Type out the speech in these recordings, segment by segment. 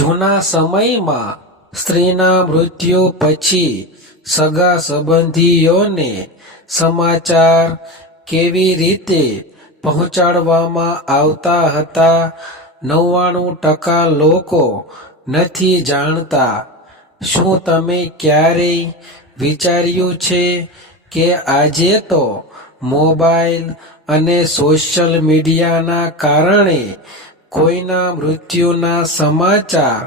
જૂના સમયમાં સ્ત્રીના મૃત્યુ પછી સગા સંબંધીઓને સમાચાર કેવી રીતે પહોંચાડવામાં આવતા હતા 99% લોકો નથી જાણતા. શું તમે ક્યારેય વિચાર્યું છે કે આજે તો મોબાઈલ અને સોશિયલ મીડિયાના કારણે કોઈના મૃત્યુના સમાચાર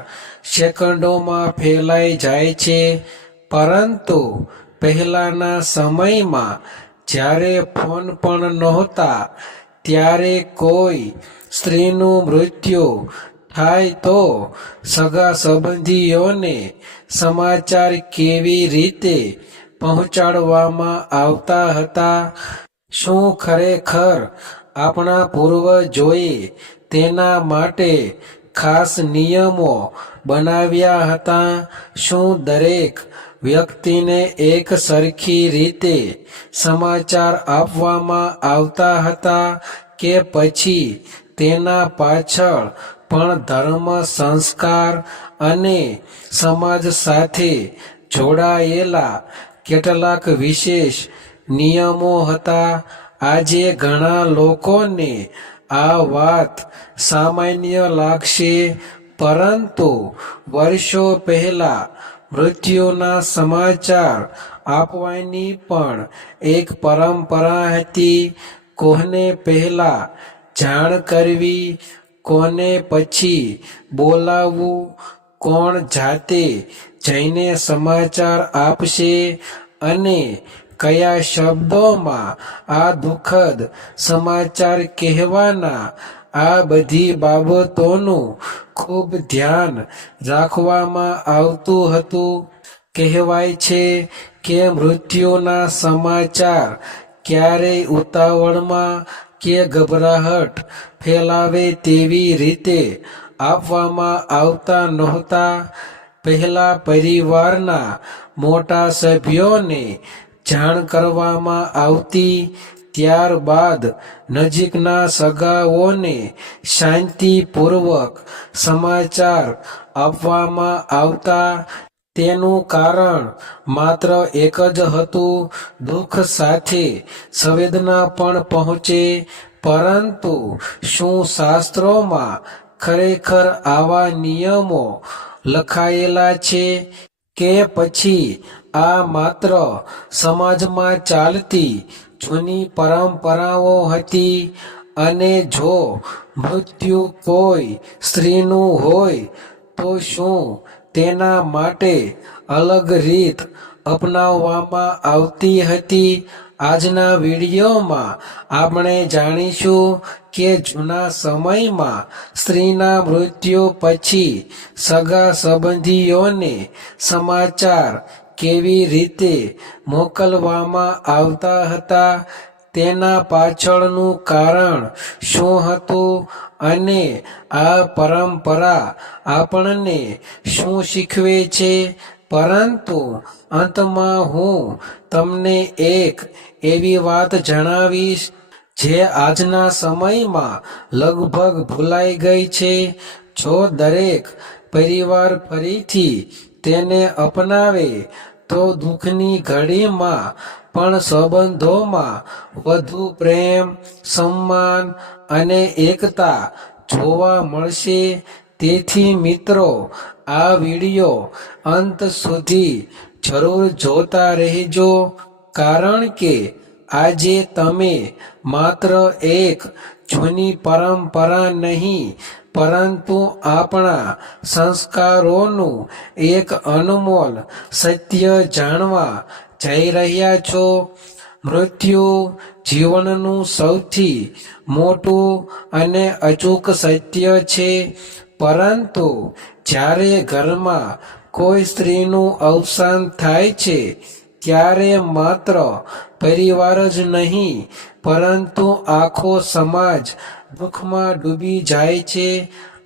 સેકન્ડોમાં ફેલાઈ જાય છે, પરંતુ પહેલાંના સમયમાં જ્યારે ફોન પણ નહોતા ત્યારે કોઈ સ્ત્રીનું મૃત્યુ થાય તો સગા સંબંધીઓને સમાચાર કેવી રીતે પહોંચાડવામાં આવતા હતા? શું ખરેખર આપણા પૂર્વજોએ તેના માટે ખાસ નિયમો બનાવ્યા હતા? શું દરેક વ્યક્તિને એક સરખી રીતે સમાચાર આપવામાં આવતા હતા કે પછી તેના પાછળ પણ ધર્મ, સંસ્કાર અને સમાજ સાથે જોડાયેલા કેટલાક વિશેષ નિયમો હતા? આજે ઘણા લોકોને આ વાત સામાન્ય લાગશે, પરંતુ વર્ષો પહેલા મૃત્યુના સમાચાર આપવાની પણ એક પરંપરા હતી. કોને પહેલા જાણ કરવી, કોને પછી બોલાવવું, કોણ જાતે જઈને સમાચાર આપશે અને કયા શબ્દોમાં આ દુઃખદ સમાચાર કહેવાના, આ બધી બાબતોનું ખૂબ ધ્યાન રાખવામાં આવતું હતું. કહેવાય છે કે મૃત્યુના સમાચાર ક્યારેય ઉતાવળમાં કે ગભરાહટ ફેલાવે તેવી રીતે આપવામાં આવતા નહોતા. પહેલા પરિવારના મોટા સભ્યોને જાણ કરવામાં આવતી, ત્યારબાદ નજીકના સગાઓને શાંતિપૂર્વક સમાચાર આપવામાં આવતા. તેનું કારણ માત્ર એક જ હતું, દુઃખ સાથે સંવેદના પણ પહોંચે. પરંતુ શું શાસ્ત્રોમાં ખરેખર આવા નિયમો લખાયેલા છે કે પછી આ માત્ર સમાજમાં ચાલતી જૂની પરંપરાઓ હતી? અને જો મૃત્યુ કોઈ સ્ત્રીનું હોય તો શું તેના માટે અલગ રીત અપનાવવામાં આવતી હતી? આજના વિડીયોમાં આપણે જાણીશું કે જૂના સમયમાં સ્ત્રીના મૃત્યુ પછી સગા સંબંધીઓને સમાચાર કેવી રીતે મોકલવામાં આવતા હતા, તેના પાછળનું કારણ શું હતું અને આ પરંપરા આપણને શું શીખવે છે. પરંતુ અંતમાં હું તમને એક એવી વાત જણાવીશ જે આજના સમયમાં લગભગ ભૂલાઈ ગઈ છે. જો દરેક પરિવાર ફરીથી તેને અપનાવે તો દુઃખની ઘડીમાં પણ સંબંધોમાં વધુ પ્રેમ, સન્માન અને એકતા જોવા મળશે. તેથી મિત્રો, આ વિડીયો અંત સુધી જરૂર જોતા રહેજો, કારણ કે આજે તમે માત્ર એક જૂની પરંપરા નહીં, પરંતુ આપણા સંસ્કારોનું એક અનમોલ સત્ય જાણવા જઈ રહ્યા છો. મૃત્યુ જીવનનું સૌથી મોટું અને અચૂક સત્ય છે, પરંતુ જ્યારે ઘરમાં કોઈ સ્ત્રીનું અવસાન થાય છે ત્યારે માત્ર પરિવાર જ નહીં, પરંતુ આખો સમાજ દુઃખમાં ડૂબી જાય છે.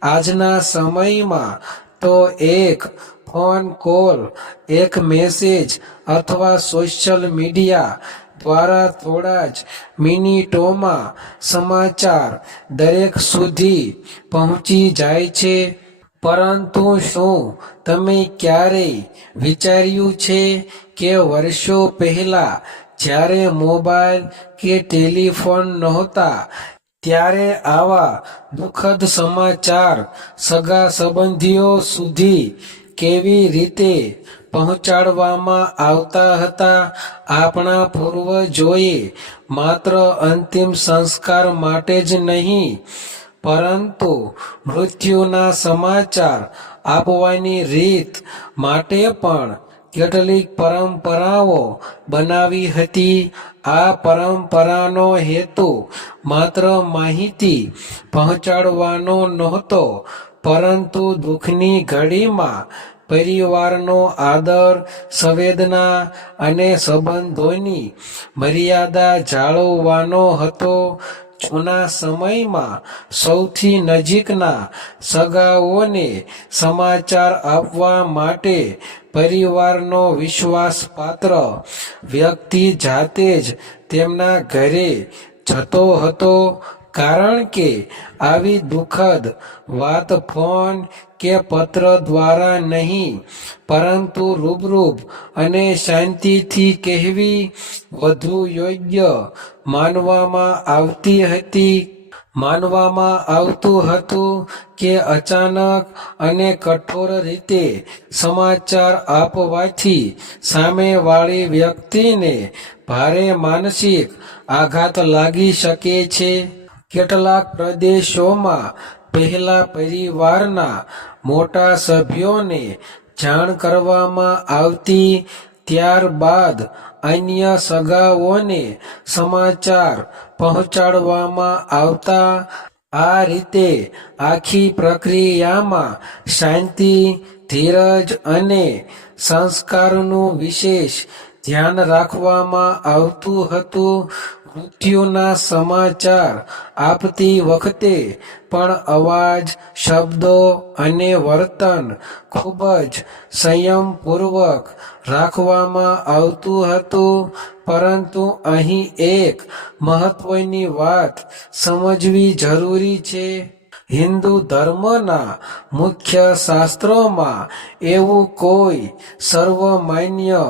આજના સમયમાં તો એક ફોન કોલ, એક મેસેજ અથવા સોશિયલ મીડિયા દ્વારા થોડા જ મિનિટોમાં સમાચાર દરેક સુધી પહોંચી જાય છે. પરંતુ શું તમે ક્યારેય વિચાર્યું છે કે વર્ષો પહેલા જ્યારે મોબાઈલ કે ટેલિફોન નહોતા ત્યારે આવા દુઃખદ સમાચાર સગા સંબંધીઓ સુધી કેવી રીતે પહોંચાડવામાં આવતા હતા? આપણા પૂર્વજોએ માત્ર અંતિમ સંસ્કાર માટે જ નહીં પરંતુ મૃત્યુના સમાચાર આપવાની રીત માટે પણ કેટલીક પરંપરાઓ બનાવી હતી. આ પરંપરાનો હેતુ માત્ર માહિતી પહોંચાડવાનો નહોતો, પરંતુ દુઃખની ઘડીમાં પરિવારનો આદર, સંવેદના અને સંબંધોની મર્યાદા જાળવવાનો હતો. જૂના સમયમાં સૌથી નજીકના સગાઓને સમાચાર આપવા માટે પરિવારનો વિશ્વાસપાત્ર વ્યક્તિ જાતે જ તેમના ઘરે જતો હતો, કારણ કે આવી દુઃખદ વાત ફોન કે પત્ર દ્વારા નહીં પરંતુ રૂબરૂ અને શાંતિથી કહેવી વધુ યોગ્ય માનવામાં આવતું હતું કે અચાનક અને કઠોર રીતે સમાચાર આપવાથી સામેવાળી વ્યક્તિને ભારે માનસિક આઘાત લાગી શકે છે. કેટલાક પ્રદેશોમાં પહેલા પરિવારના મોટા સભ્યોને જાણ કરવામાં આવતી, ત્યારબાદ અન્ય સગાઓને સમાચાર પહોંચાડવામાં આવતા. આ રીતે આખી પ્રક્રિયામાં શાંતિ, ધીરજ અને સંસ્કારનું વિશેષ ધ્યાન રાખવામાં આવતું હતું. મૃત્યુના સમાચાર આપતી વખતે પણ અવાજ, શબ્દો અને વર્તન ખૂબ જ સંયમપૂર્વક રાખવામાં આવતું હતું. પરંતુ અહીં એક મહત્વની વાત સમજવી જરૂરી છે. હિન્દુ ધર્મના મુખ્ય શાસ્ત્રોમાં એવું કોઈ સર્વમાન્ય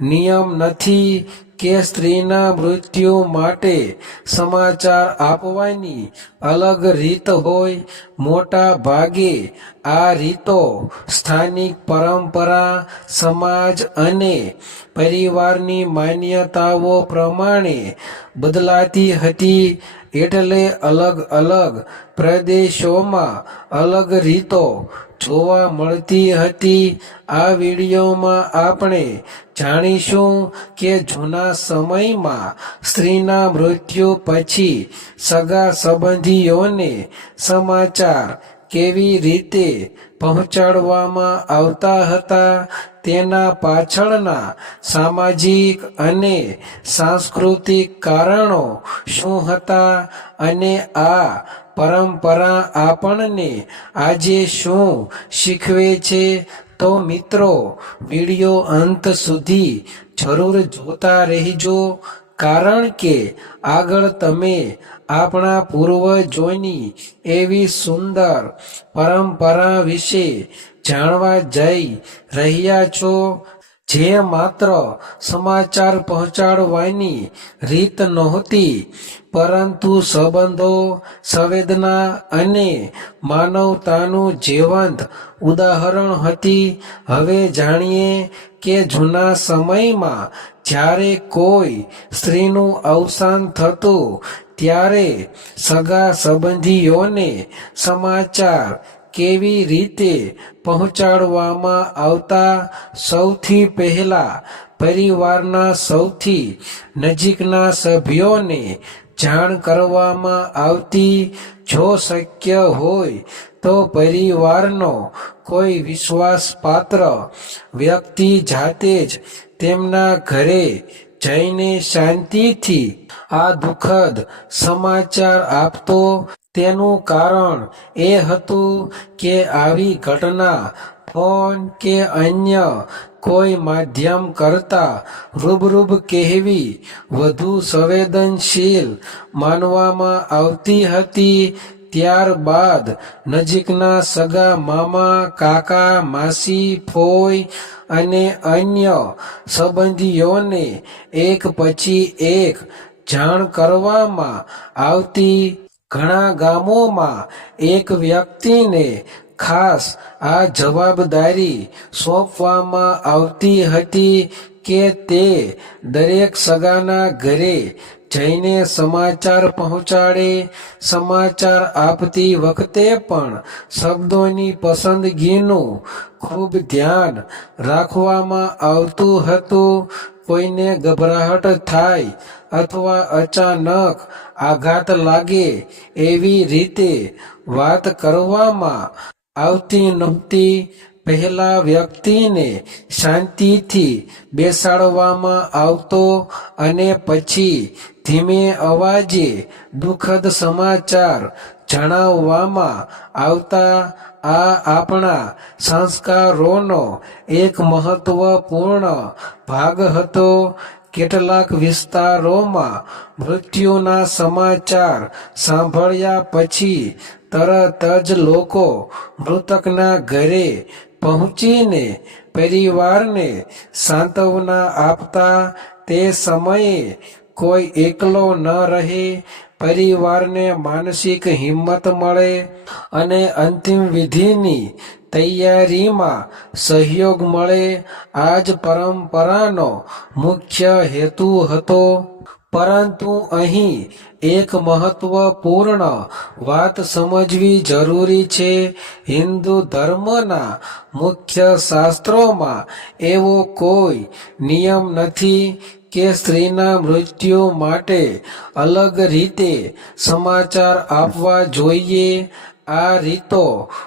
નિયમ નથી કે સ્ત્રીના મૃત્યુ માટે સમાચાર આપવાની અલગ રીત હોય. મોટા ભાગે આ રીતો સ્થાનિક પરંપરા, સમાજ અને પરિવારની માન્યતાઓ પ્રમાણે બદલાતી હતી. એટલે અલગ-અલગ પ્રદેશોમાં અલગ રીતો જોવા મળતી હતી. આ વિડીયોમાં આપણે જાણીશું કે જૂના સમયમાં સ્ત્રીના મૃત્યુ પછી સગા સંબંધીઓને સમાચાર કેવી રીતે પહોંચાડવામાં આવતા હતા, તેના પાછળના સામાજિક અને સાંસ્કૃતિક કારણો શું હતા અને આ પરંપરા આપણને આજે શું શીખવે છે. તો મિત્રો, વિડીયો અંત સુધી જરૂર જોતા રહેજો, કારણ કે આગળ તમે આપણા પૂર્વજોની એવી સુંદર પરંપરા વિશે જાણવા જઈ રહ્યા છો જે માત્ર સમાચાર પહોંચાડવાની રીત નહોતી, પરંતુ સંબંધો, સંવેદના અને માનવતાનું જીવંત ઉદાહરણ હતી. હવે જાણીએ કે જૂના સમયમાં જ્યારે કોઈ સ્ત્રીનું અવસાન થતું ત્યારે સગા સંબંધીઓને સમાચાર કેવી રીતે પહોંચાડવામાં આવતા. સૌથી પહેલા પરિવારના સૌથી નજીકના સભ્યોને જાણ કરવામાં આવતી. જો શક્ય હોય તો પરિવારનો કોઈ વિશ્વાસપાત્ર વ્યક્તિ જાતે જ તેમના ઘરે જઈને શાંતિથી આ દુઃખદ સમાચાર આપતો. તેનું કારણ એ હતું કે આવી ઘટના ફોન કે અન્ય કોઈ માધ્યમ કરતાં રૂબરૂ કહેવી વધુ સંવેદનશીલ માનવામાં આવતી હતી. ત્યારબાદ નજીકના સગા મામા, કાકા, માસી, ફોઈ અને અન્ય સંબંધીઓને એક પછી એક જાણ કરવામાં આવતી. ઘણા ગામોમાં એક વ્યક્તિને ખાસ આ જવાબદારી સોંપવામાં આવતી હતી કે તે દરેક સગાના ઘરે જઈને સમાચાર પહોંચાડે. સમાચાર આપતી વખતે પણ શબ્દોની પસંદગીનું ખૂબ ધ્યાન રાખવામાં આવતું હતું. કોઈને ગભરાહટ થાય અથવા અચાનક આઘાત લાગે એવી રીતે વાત કરવામાં આવતી નહોતી. પહેલા વ્યક્તિને શાંતિથી બેસાડવામાં આવતો અને પછી ધીમે અવાજે દુઃખદ સમાચાર જણાવવામાં આવતા. આ આપણા સંસ્કારોનો એક મહત્વપૂર્ણ ભાગ હતો. કેટલાક વિસ્તારોમાં મૃત્યુના સમાચાર સાંભળ્યા પછી તરત જ લોકો મૃતકના ઘરે પહોંચીને પરિવારને સાંત્વના આપતા. તે સમયે કોઈ એકલો ન રહે, પરિવારને માનસિક હિંમત મળે અને અંતિમ વિધિની તૈયારીમાં સહયોગ મળે. આ જ પરંપરાનો મુખ્ય હેતુ હતો. પરંતુ અહીં એક મહત્વપૂર્ણ વાત સમજવી જરૂરી છે. હિન્દુ ધર્મના મુખ્ય શાસ્ત્રોમાં એવો કોઈ નિયમ નથી કે સ્ત્રીના મૃત્યુ માટે અલગ રીતે સમાચાર આપવા જોઈએ. આ રીતો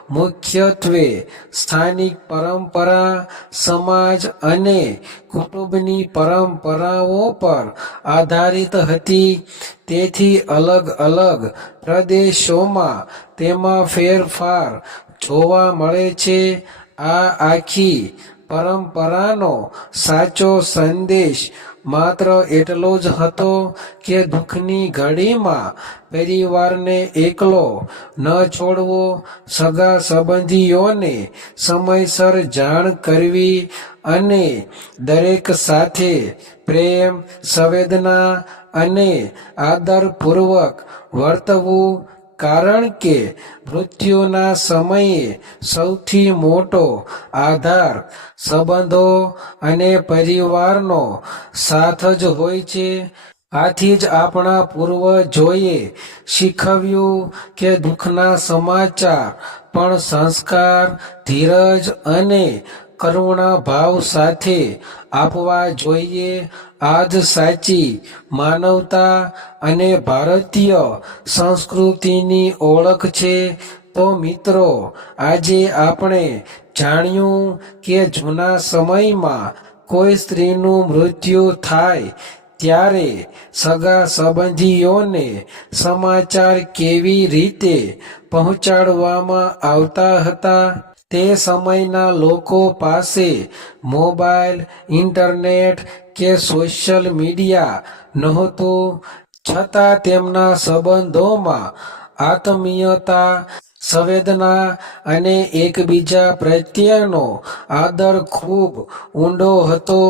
મુખ્યત્વે સ્થાનિક પરંપરા, સમાજ અને કુટુંબની પરંપરાઓ પર આધારિત હતી. તેથી અલગ અલગ પ્રદેશોમાં તેમાં ફેરફાર જોવા મળે છે. આ આખી પરંપરાનો સાચો સંદેશ માત્ર એટલો જ હતો કે દુઃખની ઘડીમાં પરિવારને એકલો ન છોડવો, સગા સંબંધીઓને સમયસર જાણ કરવી અને દરેક સાથે પ્રેમ, સંવેદના અને આદરપૂર્વક વર્તવું. કારણ કે મૃત્યુના સમયે સૌથી મોટો આધાર સંબંધો અને પરિવારનો સાથ જ હોય છે. આથી જ આપણા પૂર્વજોએ શીખવ્યું કે દુઃખના સમાચાર પણ સંસ્કાર, ધીરજ અને કરુણા ભાવ સાથે આપવા જોઈએ. આ જ સાચી માનવતા અને ભારતીય સંસ્કૃતિની ઓળખ છે. તો મિત્રો, આજે આપણે જાણ્યું કે જૂના સમયમાં કોઈ સ્ત્રીનું મૃત્યુ થાય ત્યારે સગા સંબંધીઓને સમાચાર કેવી રીતે પહોંચાડવામાં આવતા હતા. તે સમયના લોકો પાસે મોબાઈલ, ઇન્ટરનેટ કે સોશિયલ મીડિયા નહોતું. છતાં તેમના સંબંધોમાં આત્મીયતા, સંવેદના અને એકબીજા પ્રત્યેનો આદર ખૂબ ઊંડો હતો.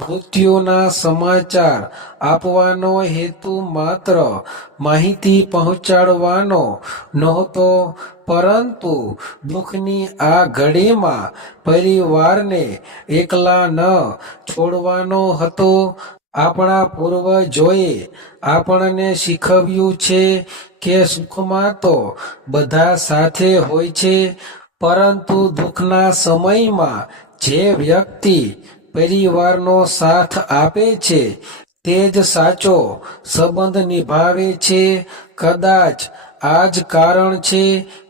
મૃત્યુના સમાચાર આપવાનો હેતુ માત્ર માહિતી પહોંચાડવાનો નહોતો, પરંતુ દુઃખની આ ઘડીમાં પરિવારને એકલા ન છોડવાનો હતો. આપણા પૂર્વજોએ આપણને શીખવ્યું છે કે સુખમાં તો બધા સાથે હોય છે, પરંતુ દુઃખના સમયમાં જે વ્યક્તિ પરિવારનો સાથ આપે છે તે જ સાચો સંબંધ નિભાવે છે. કદાચ આ જ કારણ છે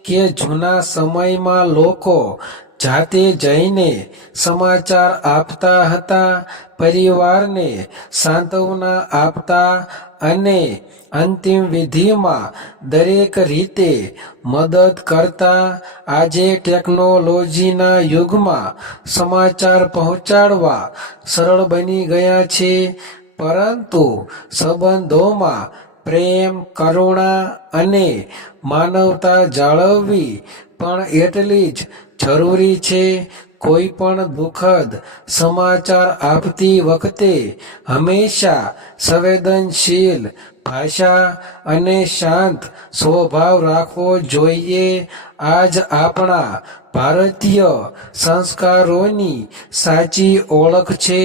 કે જૂના સમયમાં લોકો જાતે જઈને સમાચાર આપતા હતા, પરિવારને સાંત્વના આપતા અને અંતિમ વિધિમાં દરેક રીતે મદદ કરતા. આજે ટેકનોલોજીના યુગમાં સમાચાર પહોંચાડવા સરળ બની ગયા છે, પરંતુ સંબંધોમાં પ્રેમ, કરુણા અને માનવતા જાળવવી પણ એટલી જ જરૂરી છે. કોઈ પણ દુઃખદ સમાચાર આપતી વખતે હંમેશા સંવેદનશીલ ભાષા અને શાંત સ્વભાવ રાખવો જોઈએ. આજ આપણા ભારતીય સંસ્કારોની સાચી ઓળખ છે.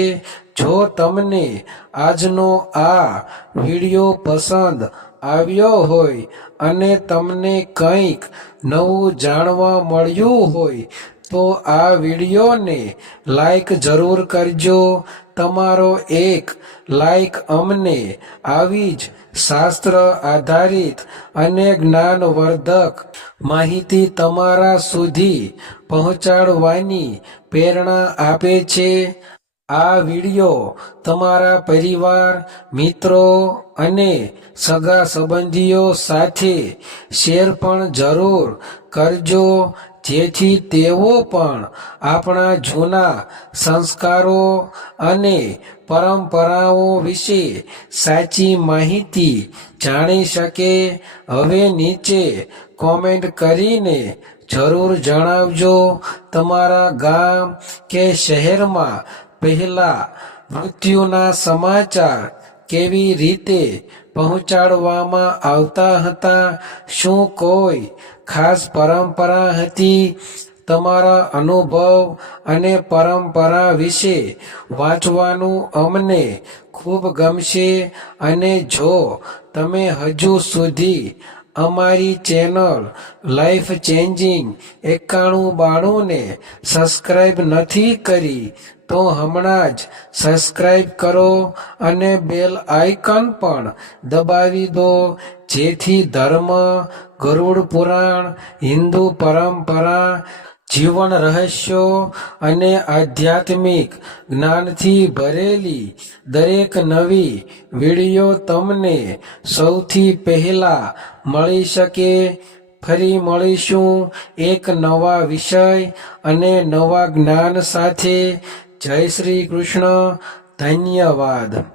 જો તમને આજનો આ વિડિયો પસંદ આવ્યો હોય અને તમને કંઈક નવું જાણવા મળ્યું હોય તો આ વિડિયોને લાઈક જરૂર કરજો. તમારો એક લાઈક અમને આવી જ શાસ્ત્ર આધારિત અને જ્ઞાનવર્ધક માહિતી તમારા સુધી પહોંચાડવાની પ્રેરણા આપે છે. આ વિડિયો તમારા પરિવાર, મિત્રો અને સગા સંબંધીઓ સાથે શેર પણ જરૂર કરજો, જેથી તેઓ પણ આપણા જૂના સંસ્કારો અને પરંપરાઓ વિશે સાચી માહિતી જાણી શકે. હવે નીચે કોમેન્ટ કરીને જરૂર જણાવજો તમારા ગામ કે શહેરમાં પહેલા મૃત્યુના સમાચાર કેવી રીતે પહોંચાડવામાં આવતા હતા. શું કોઈ ખાસ પરંપરા હતી? તમારા અનુભવ અને પરંપરા વિશે વાંચવાનું અમને ખૂબ ગમશે. અને જો તમે હજુ સુધી અમારી ચેનલ લાઈફ ચેન્જિંગ 9192 ને સબસ્ક્રાઈબ નથી કરી તો હમણાં જ સબસ્ક્રાઈબ કરો અને બેલ આઇકન પણ દબાવી દો, જેથી ધર્મ, ગરુડ પુરાણ, હિન્દુ પરંપરા, જીવન રહસ્યો અને આધ્યાત્મિક જ્ઞાનથી ભરેલી દરેક નવી વિડિયો તમને સૌથી પહેલા મળી શકે. ફરી મળીશું એક નવા વિષય અને નવા જ્ઞાન સાથે. જય શ્રી કૃષ્ણ. ધન્યવાદ.